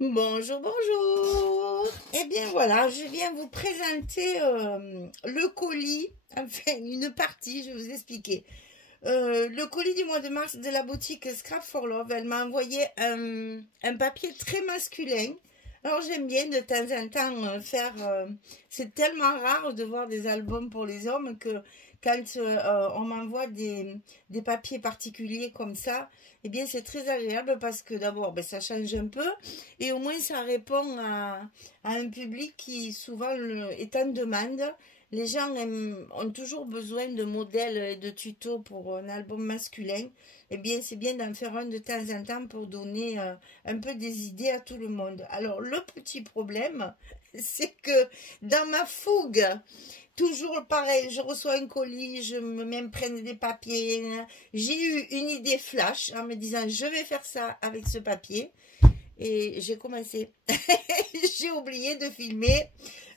Bonjour, bonjour. Eh bien voilà, je viens vous présenter le colis, enfin une partie, je vais vous expliquer. Le colis du mois de mars de la boutique Scrap for Love, elle m'a envoyé un papier très masculin. Alors j'aime bien de temps en temps c'est tellement rare de voir des albums pour les hommes que quand on m'envoie des papiers particuliers comme ça, eh bien c'est très agréable parce que d'abord ben, ça change un peu et au moins ça répond à un public qui souvent est en demande. Les gens ont toujours besoin de modèles et de tutos pour un album masculin. Eh bien, c'est bien d'en faire un de temps en temps pour donner un peu des idées à tout le monde. Alors, le petit problème, c'est que dans ma fougue, toujours pareil, je reçois un colis, je me m'imprègne des papiers. J'ai eu une idée flash en me disant, je vais faire ça avec ce papier. Et j'ai commencé. J'ai oublié de filmer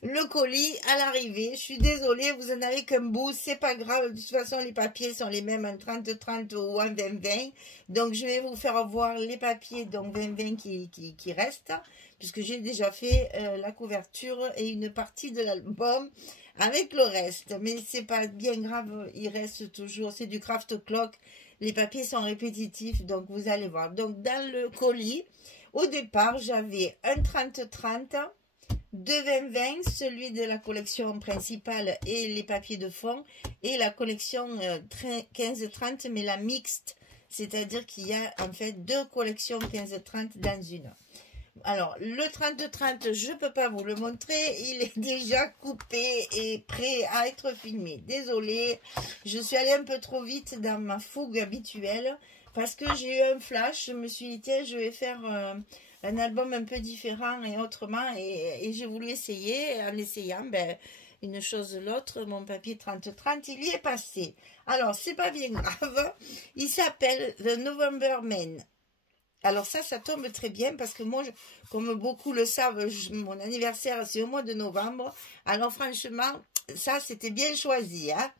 le colis à l'arrivée. Je suis désolée, vous en avez qu'un bout, c'est pas grave. De toute façon, les papiers sont les mêmes en 30-30 ou en 20-20. Donc, je vais vous faire voir les papiers, donc 20-20 qui restent, puisque j'ai déjà fait la couverture et une partie de l'album avec le reste. Mais c'est pas bien grave, il reste toujours, c'est du craft clock. Les papiers sont répétitifs, donc vous allez voir. Donc, dans le colis, au départ, j'avais un 30-30, deux 20-20, celui de la collection principale et les papiers de fond, et la collection 15-30, mais la mixte, c'est-à-dire qu'il y a en fait deux collections 15-30 dans une. Alors, le 30-30, je ne peux pas vous le montrer, il est déjà coupé et prêt à être filmé. Désolée, je suis allée un peu trop vite dans ma fougue habituelle parce que j'ai eu un flash. Je me suis dit, tiens, je vais faire un album un peu différent et autrement et j'ai voulu essayer. En essayant, ben, une chose l'autre, mon papier 30-30, il y est passé. Alors, c'est pas bien grave, il s'appelle The November Man. Alors ça tombe très bien parce que moi, comme beaucoup le savent, mon anniversaire, c'est au mois de novembre. Alors franchement, ça, c'était bien choisi. Hein.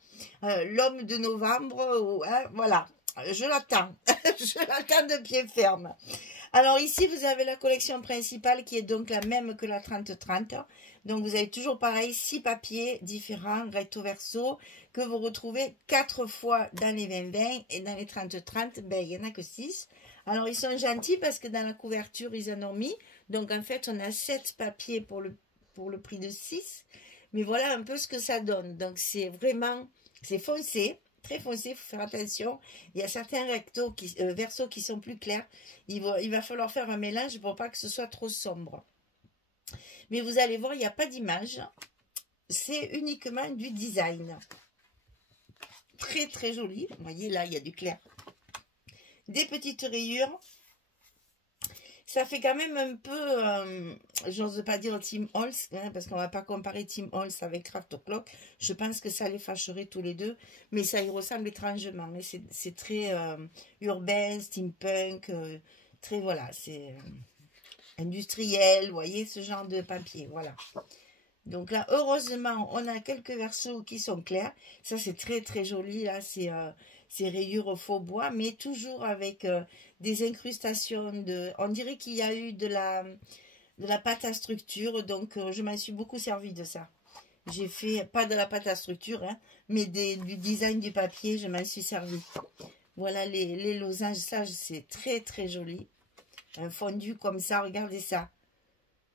L'homme de novembre, hein, voilà, je l'attends. Je l'attends de pied ferme. Alors ici, vous avez la collection principale qui est donc la même que la 30-30. Donc vous avez toujours pareil, 6 papiers différents, recto verso, que vous retrouvez 4 fois dans les 20-20 et dans les 30-30, ben, il n'y en a que 6. Alors ils sont gentils parce que dans la couverture, ils en ont mis. Donc en fait, on a 7 papiers pour le prix de 6. Mais voilà un peu ce que ça donne. Donc c'est vraiment, c'est foncé. Très foncé, il faut faire attention. Il y a certains versos qui sont plus clairs. Il va falloir faire un mélange pour pas que ce soit trop sombre. Mais vous allez voir, il n'y a pas d'image. C'est uniquement du design. Très très joli. Vous voyez là, il y a du clair. Des petites rayures. Ça fait quand même un peu, j'ose pas dire Tim Holtz, hein, parce qu'on va pas comparer Tim Holtz avec Craft Clock. Je pense que ça les fâcherait tous les deux, mais ça y ressemble étrangement. Mais c'est très urbain, steampunk, très voilà, c'est industriel, vous voyez ce genre de papier, voilà. Donc là, heureusement, on a quelques versos qui sont clairs. Ça, c'est très très joli. Là, c'est rayures au faux bois, mais toujours avec des incrustations de. On dirait qu'il y a eu de la pâte à structure. Donc, je m'en suis beaucoup servi de ça. J'ai fait, pas de la pâte à structure, hein, mais du design du papier, je m'en suis servi. Voilà les losanges. Ça, c'est très très joli. Un fondu comme ça, regardez ça.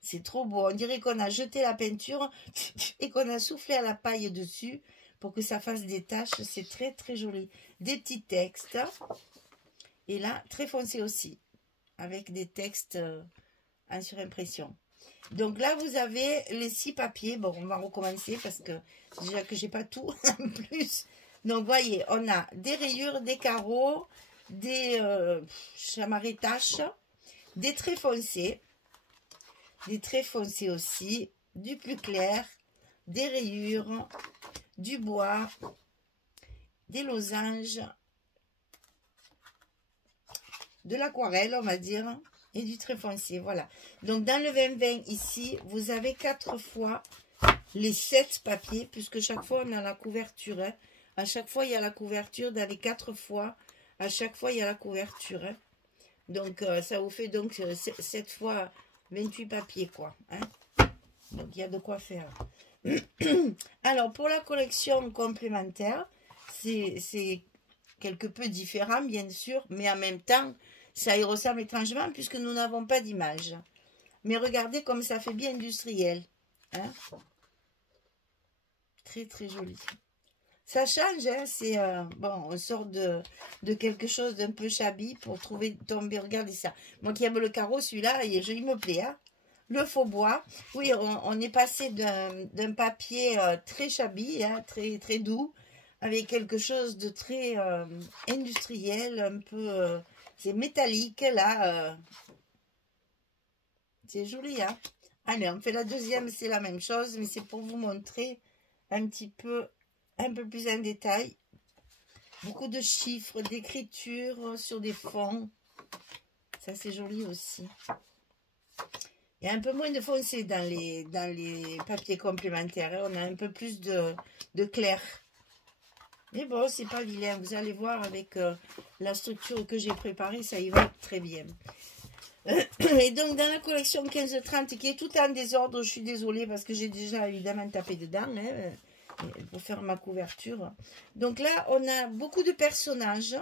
C'est trop beau. On dirait qu'on a jeté la peinture et qu'on a soufflé à la paille dessus pour que ça fasse des taches. C'est très, très joli. Des petits textes. Et là, très foncé aussi. Avec des textes en surimpression. Donc là, vous avez les 6 papiers. Bon, on va recommencer parce que déjà que j'ai pas tout en plus. Donc, voyez, on a des rayures, des carreaux, des chamarrés taches, des traits foncés. Des traits foncés aussi, du plus clair, des rayures, du bois, des losanges, de l'aquarelle, on va dire, et du trait foncé, voilà. Donc, dans le 20-20, ici, vous avez 4 fois les 7 papiers, puisque chaque fois, on a la couverture. Hein. À chaque fois, il y a la couverture, dans les 4 fois, à chaque fois, il y a la couverture. Hein. Donc, ça vous fait donc 7 fois 28 papiers, quoi. Hein. Donc, il y a de quoi faire. Alors, pour la collection complémentaire, c'est quelque peu différent, bien sûr, mais en même temps, ça y ressemble étrangement puisque nous n'avons pas d'image. Mais regardez comme ça fait bien industriel. Hein. Très, très joli. Ça change, hein, c'est bon, on sort de quelque chose d'un peu shabby pour tomber, regardez ça. Moi qui aime le carreau, celui-là, il me plaît. Hein. Le faux bois, oui, on est passé d'un papier très shabby, hein, très, très doux, avec quelque chose de très industriel, un peu, c'est métallique, là. C'est joli, hein. Allez, on fait la deuxième, c'est la même chose, mais c'est pour vous montrer un petit peu, un peu plus en détail. Beaucoup de chiffres, d'écriture sur des fonds. Ça, c'est joli aussi. Il y a un peu moins de foncé dans les papiers complémentaires. Hein. On a un peu plus de clair. Mais bon, c'est pas vilain. Vous allez voir avec la structure que j'ai préparée, ça y va très bien. Et donc, dans la collection 15-30, qui est tout en désordre, je suis désolée parce que j'ai déjà évidemment tapé dedans hein, pour faire ma couverture. Donc là, on a beaucoup de personnages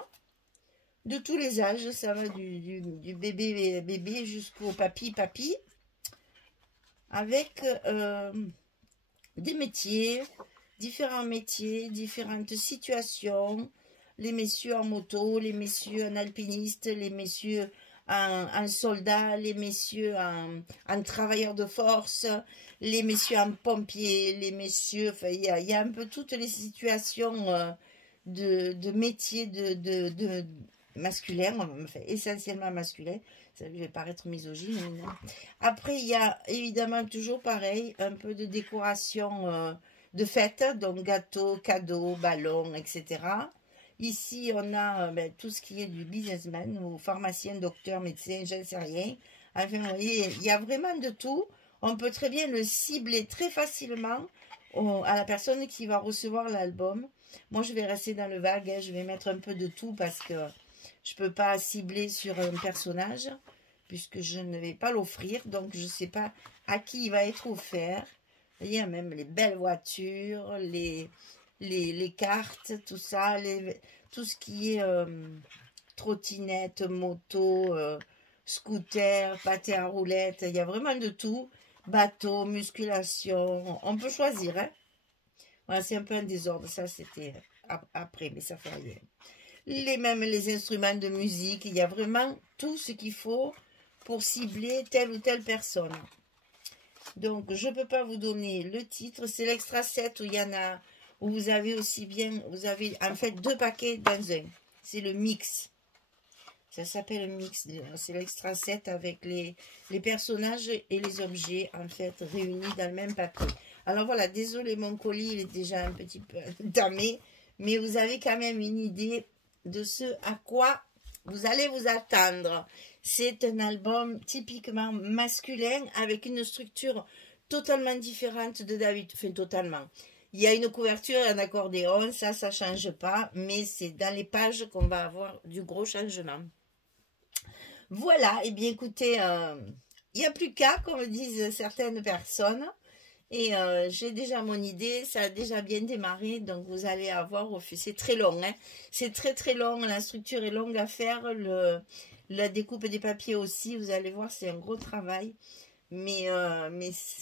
de tous les âges. Ça va du bébé jusqu'au papy. Avec des métiers, différents métiers, différentes situations, les messieurs en moto, les messieurs en alpiniste, les messieurs en soldat, les messieurs en travailleurs de force, les messieurs en pompier, les messieurs, enfin, il y a un peu toutes les situations de métiers de masculins, enfin, essentiellement masculins. Ça va paraître misogyne. Mais non. Après, il y a évidemment toujours pareil, un peu de décoration de fête, donc gâteaux, cadeaux, ballons, etc. Ici, on a tout ce qui est du businessman, ou pharmacien, docteur, médecin, je ne sais rien. Enfin, vous voyez, il y a vraiment de tout. On peut très bien le cibler très facilement à la personne qui va recevoir l'album. Moi, je vais rester dans le vague, hein, je vais mettre un peu de tout parce que je ne peux pas cibler sur un personnage puisque je ne vais pas l'offrir. Donc, je ne sais pas à qui il va être offert. Il y a même les belles voitures, les cartes, tout ça, tout ce qui est trottinette, moto, scooter, pâté à roulettes. Il y a vraiment de tout. Bateau, musculation. On peut choisir. Hein? Voilà, c'est un peu un désordre. Ça, c'était après, mais ça fait rien. Même les instruments de musique, il y a vraiment tout ce qu'il faut pour cibler telle ou telle personne. Donc, je ne peux pas vous donner le titre. C'est l'extra 7 où il y en a, où vous avez aussi bien, vous avez en fait 2 paquets dans un. C'est le mix. Ça s'appelle le mix. C'est l'extra 7 avec les personnages et les objets en fait réunis dans le même papier. Alors voilà, désolé, mon colis, il est déjà un petit peu entamé, mais vous avez quand même une idée de ce à quoi vous allez vous attendre. C'est un album typiquement masculin avec une structure totalement différente de David. Enfin, totalement. Il y a une couverture et un accordéon, ça ne change pas, mais c'est dans les pages qu'on va avoir du gros changement. Voilà, et bien écoutez, il n'y a plus qu'à, comme disent certaines personnes. Et j'ai déjà mon idée, ça a déjà bien démarré, donc vous allez avoir au fil. C'est très long, hein. C'est très très long, la structure est longue à faire, la découpe des papiers aussi, vous allez voir, c'est un gros travail. Mais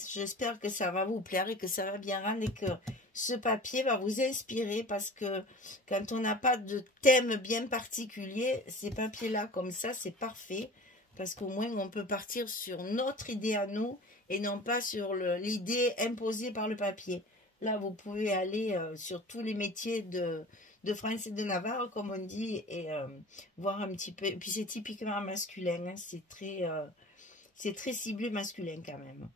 j'espère que ça va vous plaire et que ça va bien rendre et que ce papier va vous inspirer parce que quand on n'a pas de thème bien particulier, ces papiers-là comme ça, c'est parfait parce qu'au moins on peut partir sur notre idée à nous et non pas sur l'idée imposée par le papier. Là, vous pouvez aller sur tous les métiers de France et de Navarre, comme on dit, et voir un petit peu. Et puis c'est typiquement masculin, hein, c'est très ciblé masculin quand même.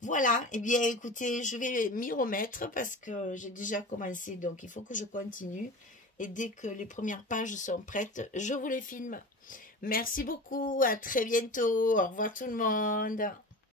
Voilà, et bien écoutez, je vais m'y remettre parce que j'ai déjà commencé, donc il faut que je continue. Et dès que les premières pages sont prêtes, je vous les filme. Merci beaucoup, à très bientôt, au revoir tout le monde.